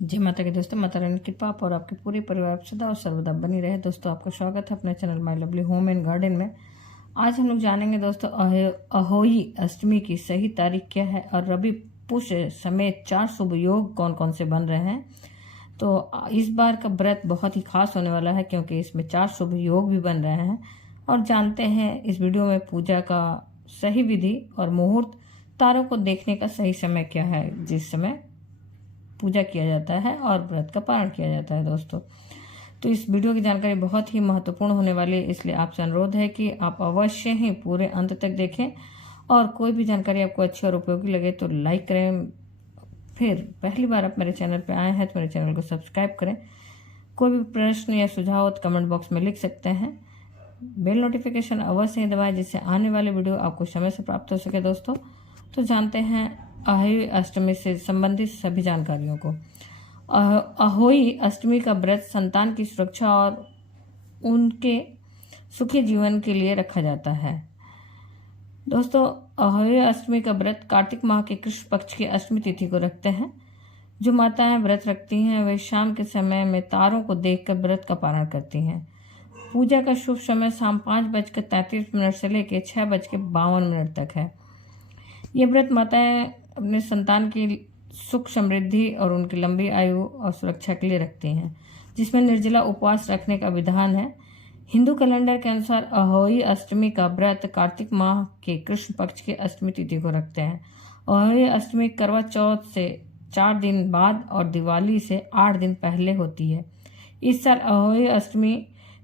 जय माता की दोस्तों, माता रानी की कृपा आप और आपके पूरे परिवार सदा और सर्वदा बनी रहे। दोस्तों, आपका स्वागत है अपने channel my lovely home and garden में। आज हम लोग जानेंगे दोस्तों अहोई अष्टमी की सही तारीख क्या है और रवि पुष्य समेत 4 शुभ योग कौन कौन से बन रहे हैं। तो इस बार का व्रत बहुत ही खास होने वाला है क्योंकि इसमें 4 शुभ योग भी बन रहे हैं। और जानते हैं इस वीडियो में पूजा का सही विधि और मुहूर्त, तारों को देखने का सही समय क्या है जिस समय पूजा किया जाता है और व्रत का पारण किया जाता है। दोस्तों, तो इस वीडियो की जानकारी बहुत ही महत्वपूर्ण होने वाली है, इसलिए आपसे अनुरोध है कि आप अवश्य ही पूरे अंत तक देखें और कोई भी जानकारी आपको अच्छी और उपयोगी लगे तो लाइक करें। फिर पहली बार आप मेरे चैनल पर आए हैं तो मेरे चैनल को सब्सक्राइब करें। कोई भी प्रश्न या सुझाव हो तो कमेंट बॉक्स में लिख सकते हैं। बेल नोटिफिकेशन अवश्य ही दबाएं जिससे आने वाले वीडियो आपको समय से प्राप्त हो सके। दोस्तों, तो जानते हैं अहोई अष्टमी से संबंधित सभी जानकारियों को। अहोई अष्टमी का व्रत संतान की सुरक्षा और उनके सुखी जीवन के लिए रखा जाता है। दोस्तों, अहोई अष्टमी का व्रत कार्तिक माह के कृष्ण पक्ष की अष्टमी तिथि को रखते हैं। जो माताएं व्रत रखती हैं वे शाम के समय में तारों को देखकर व्रत का पारण करती हैं। पूजा का शुभ समय शाम 5:33 से लेकर 6:52 तक है। ये व्रत माताएं अपने संतान की सुख समृद्धि और उनकी लंबी आयु और सुरक्षा के लिए रखती हैं, जिसमें निर्जला उपवास रखने का विधान है। हिंदू कैलेंडर के अनुसार अहोई अष्टमी का व्रत कार्तिक माह के कृष्ण पक्ष की अष्टमी तिथि को रखते हैं। अहोई अष्टमी करवा चौथ से 4 दिन बाद और दिवाली से 8 दिन पहले होती है। इस साल अहोई अष्टमी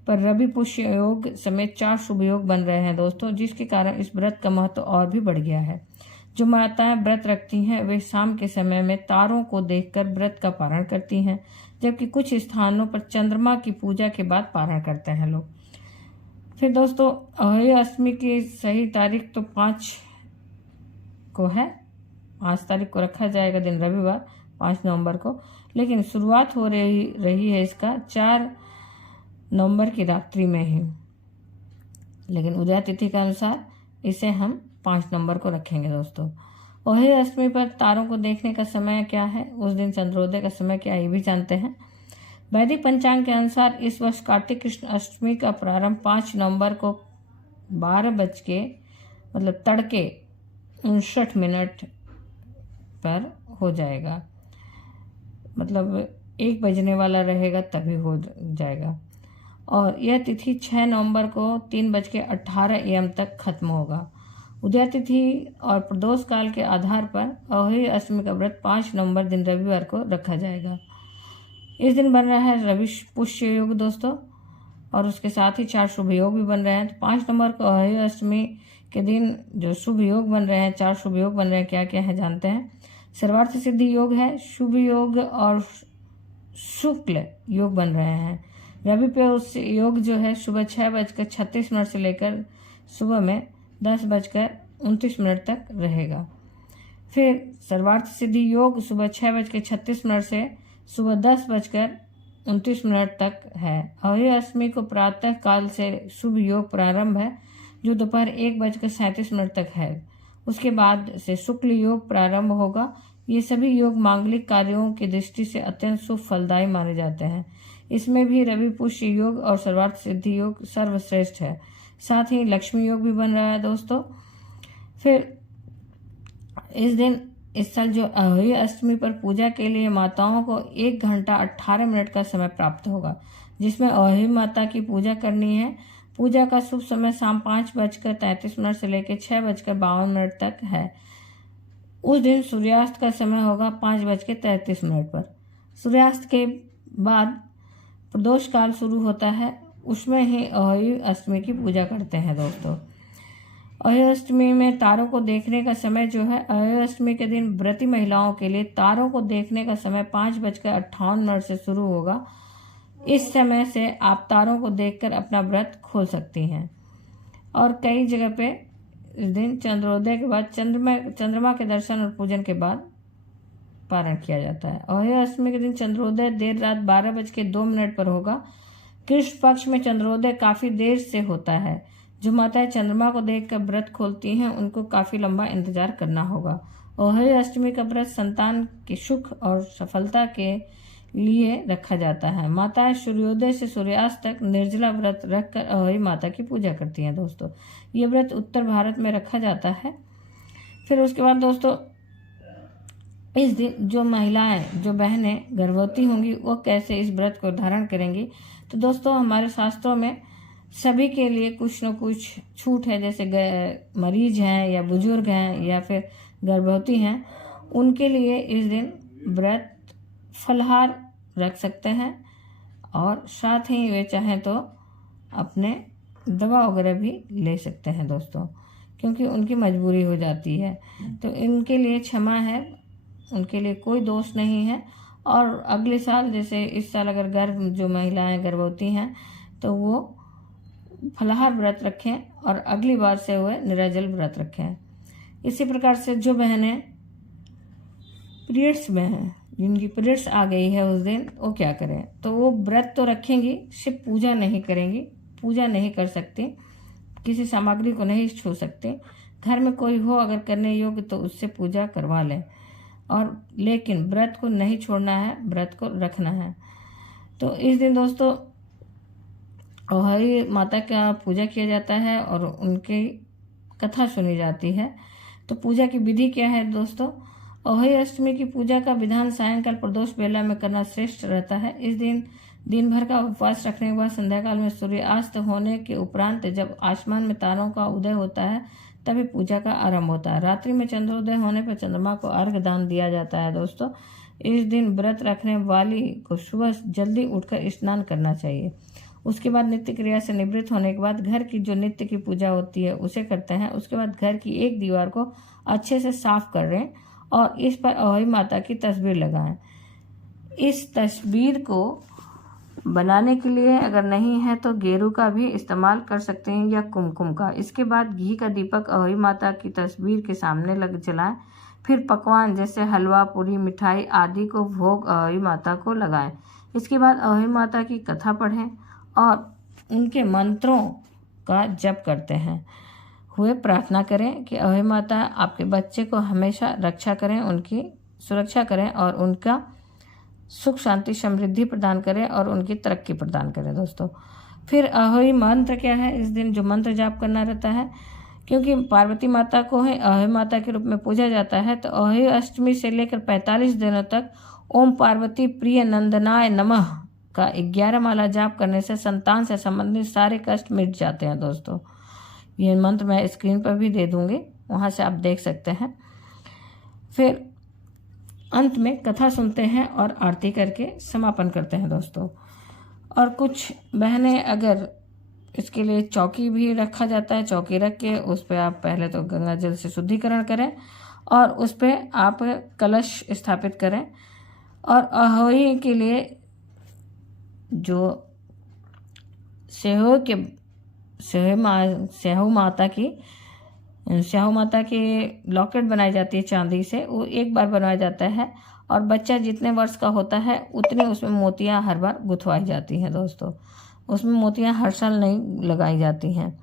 पर रवि पुष्य योग समेत 4 शुभ योग बन रहे हैं दोस्तों, जिसके कारण इस व्रत का महत्व और भी बढ़ गया है। जो माताएं व्रत रखती हैं वे शाम के समय में तारों को देखकर व्रत का पारण करती हैं, जबकि कुछ स्थानों पर चंद्रमा की पूजा के बाद पारण करते हैं लोग। फिर दोस्तों, अहोई अष्टमी की सही तारीख तो 5 को है। 5 तारीख को रखा जाएगा दिन रविवार, 5 नवंबर को, लेकिन शुरुआत हो रही है इसका 4 नवंबर की रात्रि में ही। लेकिन उदय तिथि के अनुसार इसे हम 5 नवंबर को रखेंगे। दोस्तों, अहोई अष्टमी पर तारों को देखने का समय क्या है, उस दिन चंद्रोदय का समय क्या है, ये भी जानते हैं। वैदिक पंचांग के अनुसार इस वर्ष कार्तिक कृष्ण अष्टमी का प्रारंभ 5 नवंबर को 12 तड़के 59 पर हो जाएगा। 1 बजने वाला रहेगा तभी हो जाएगा। और यह तिथि 6 नवंबर को 3:18 AM तक खत्म होगा। उदय तिथि और प्रदोष काल के आधार पर अहोई अष्टमी का व्रत 5 नवंबर दिन रविवार को रखा जाएगा। इस दिन बन रहा है रवि पुष्य योग दोस्तों, और उसके साथ ही 4 शुभ योग भी बन रहे हैं। तो 5 नवंबर को अहोई अष्टमी के दिन जो शुभ योग बन रहे हैं, 4 शुभ योग बन रहे हैं, क्या क्या है जानते हैं। सर्वार्थ सिद्धि योग है, शुभ योग और शुक्ल योग बन रहे हैं। रवि पे योग जो है सुबह 6:36 से लेकर सुबह में 10:29 तक रहेगा। फिर सर्वार्थ सिद्धि योग सुबह 6:36 से सुबह 10:29 तक है। अहोई अष्टमी को प्रातः काल से शुभ योग प्रारंभ है जो दोपहर 1:37 तक है। उसके बाद से शुक्ल योग प्रारंभ होगा। ये सभी योग मांगलिक कार्यों की दृष्टि से अत्यंत शुभ फलदायी माने जाते हैं। इसमें भी रवि पुष्य योग और सर्वार्थ सिद्धि योग सर्वश्रेष्ठ है। साथ ही लक्ष्मी योग भी बन रहा है दोस्तों। फिर इस साल जो अहोई अष्टमी पर पूजा के लिए माताओं को 1 घंटा 18 मिनट का समय प्राप्त होगा, जिसमें अहोई माता की पूजा करनी है। पूजा का शुभ समय शाम 5:33 से लेकर 6:52 तक है। उस दिन सूर्यास्त का समय होगा 5:33 पर। सूर्यास्त के बाद प्रदोष काल शुरू होता है, उसमें ही अहोई अष्टमी की पूजा करते हैं दोस्तों। अहोई अष्टमी में तारों को देखने का समय जो है, अहोई अष्टमी के दिन व्रती महिलाओं के लिए तारों को देखने का समय 5:58 से शुरू होगा। इस समय से आप तारों को देखकर अपना व्रत खोल सकती हैं। और कई जगह पे इस दिन चंद्रोदय के बाद चंद्रमा के दर्शन और पूजन के बाद पारण किया जाता है। अहोई अष्टमी के दिन चंद्रोदय देर रात 12:02 पर होगा। कृष्ण पक्ष में चंद्रोदय काफी देर से होता है। जो माताएं चंद्रमा को देखकर व्रत खोलती हैं उनको काफी लंबा इंतजार करना होगा। अहोई अष्टमी का व्रत संतान के सुख और सफलता के लिए रखा जाता है। माताएं सूर्योदय से सूर्यास्त तक निर्जला व्रत रखकर अहोई माता की पूजा करती हैं दोस्तों। ये व्रत उत्तर भारत में रखा जाता है। फिर उसके बाद दोस्तों इस दिन जो महिलाएं, जो बहनें गर्भवती होंगी वो कैसे इस व्रत को धारण करेंगी। तो दोस्तों हमारे शास्त्रों में सभी के लिए कुछ न कुछ छूट है। जैसे मरीज हैं या बुजुर्ग हैं या फिर गर्भवती हैं, उनके लिए इस दिन व्रत फलाहार रख सकते हैं और साथ ही वे चाहें तो अपने दवा वगैरह भी ले सकते हैं दोस्तों, क्योंकि उनकी मजबूरी हो जाती है। तो इनके लिए क्षमा है, उनके लिए कोई दोष नहीं है। और अगले साल, जैसे इस साल अगर जो महिलाएं गर्भवती हैं तो वो फलाहार व्रत रखें और अगली बार से वह निराजल व्रत रखें। इसी प्रकार से जो बहनें पीरियड्स में हैं, जिनकी पीरियड्स आ गई है उस दिन, वो क्या करें, तो वो व्रत तो रखेंगी, सिर्फ पूजा नहीं करेंगी, पूजा नहीं कर सकती, किसी सामग्री को नहीं छू सकते। घर में कोई हो अगर करने योग्य तो उससे पूजा करवा लें, और लेकिन व्रत को नहीं छोड़ना है, व्रत को रखना है। तो इस दिन दोस्तों अहोई माता का पूजा किया जाता है और उनकी कथा सुनी जाती है। तो पूजा की विधि क्या है दोस्तों? अहोई अष्टमी की पूजा का विधान सायंकाल प्रदोष बेला में करना श्रेष्ठ रहता है। इस दिन भर का उपवास रखने के बाद संध्याकाल में सूर्यास्त होने के उपरांत जब आसमान में तारों का उदय होता है तभी पूजा का आरंभ होता है। रात्रि में चंद्रोदय होने पर चंद्रमा को अर्घ्य दान दिया जाता है दोस्तों। इस दिन व्रत रखने वाली को सुबह जल्दी उठकर स्नान करना चाहिए। उसके बाद नित्य क्रिया से निवृत्त होने के बाद घर की जो नित्य की पूजा होती है उसे करते हैं। उसके बाद घर की एक दीवार को अच्छे से साफ करें और इस पर अहोई माता की तस्वीर लगाएं। इस तस्वीर को बनाने के लिए अगर नहीं है तो गेरू का भी इस्तेमाल कर सकते हैं या कुमकुम का। इसके बाद घी का दीपक अहोई माता की तस्वीर के सामने जलाएं। फिर पकवान जैसे हलवा, पूरी, मिठाई आदि को भोग अहोई माता को लगाएं। इसके बाद अहोई माता की कथा पढ़ें और उनके मंत्रों का जप करते हैं हुए प्रार्थना करें कि अहोई माता आपके बच्चे को हमेशा रक्षा करें, उनकी सुरक्षा करें और उनका सुख शांति समृद्धि प्रदान करें और उनकी तरक्की प्रदान करें दोस्तों। फिर अहोई मंत्र क्या है? इस दिन जो मंत्र जाप करना रहता है, क्योंकि पार्वती माता को ही अहोई माता के रूप में पूजा जाता है, तो अहोई अष्टमी से लेकर 45 दिनों तक ओम पार्वती प्रिय नंदनाय नमः का 11 माला जाप करने से संतान से संबंधित सारे कष्ट मिट जाते हैं दोस्तों। ये मंत्र मैं स्क्रीन पर भी दे दूंगी, वहाँ से आप देख सकते हैं। फिर अंत में कथा सुनते हैं और आरती करके समापन करते हैं दोस्तों। और कुछ बहनें अगर इसके लिए चौकी भी रखा जाता है, चौकी रख के उस पर आप पहले तो गंगा जल से शुद्धिकरण करें और उस पर आप कलश स्थापित करें। और अहोई के लिए जो स्याहू माता की लॉकेट बनाई जाती है चांदी से, वो एक बार बनवाया जाता है और बच्चा जितने वर्ष का होता है उतने उसमें मोतियां हर बार गुथवाई जाती हैं दोस्तों। उसमें मोतियां हर साल नहीं लगाई जाती हैं।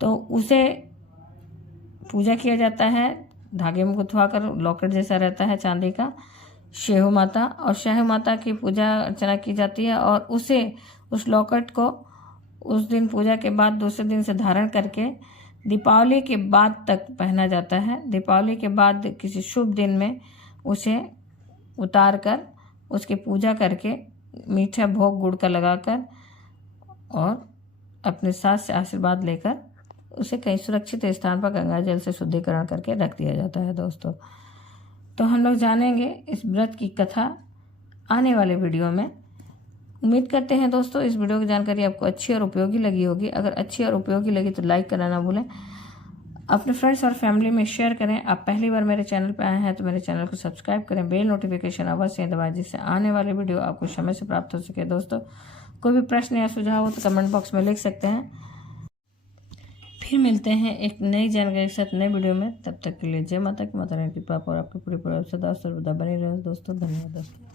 तो उसे पूजा किया जाता है, धागे में गुथवा कर लॉकेट जैसा रहता है चांदी का, स्याहू माता। और स्याहू माता की पूजा अर्चना की जाती है और उस लॉकेट को उस दिन पूजा के बाद दूसरे दिन से धारण करके दीपावली के बाद तक पहना जाता है। दीपावली के बाद किसी शुभ दिन में उसे उतार कर उसकी पूजा करके मीठा भोग गुड़ का लगाकर और अपने साथ से आशीर्वाद लेकर उसे कहीं सुरक्षित स्थान पर गंगा जल से शुद्धिकरण करके रख दिया जाता है दोस्तों। तो हम लोग जानेंगे इस व्रत की कथा आने वाले वीडियो में। उम्मीद करते हैं दोस्तों इस वीडियो की जानकारी आपको अच्छी और उपयोगी लगी होगी। अगर अच्छी और उपयोगी लगी तो लाइक करना ना भूलें, अपने फ्रेंड्स और फैमिली में शेयर करें। आप पहली बार मेरे चैनल पर आए हैं तो मेरे चैनल को सब्सक्राइब करें, बेल नोटिफिकेशन अवश्य दबाएं जिससे आने वाले वीडियो आपको समय से प्राप्त हो सके। दोस्तों कोई भी प्रश्न या सुझाव हो तो कमेंट बॉक्स में लिख सकते हैं। फिर मिलते हैं एक नई जानकारी के साथ नए वीडियो में। तब तक के लिए जय माता की, माता रानी की कृपा और आपके पूरे परिवार सदा सर्वदा बनी रहे दोस्तों। धन्यवाद दोस्तों।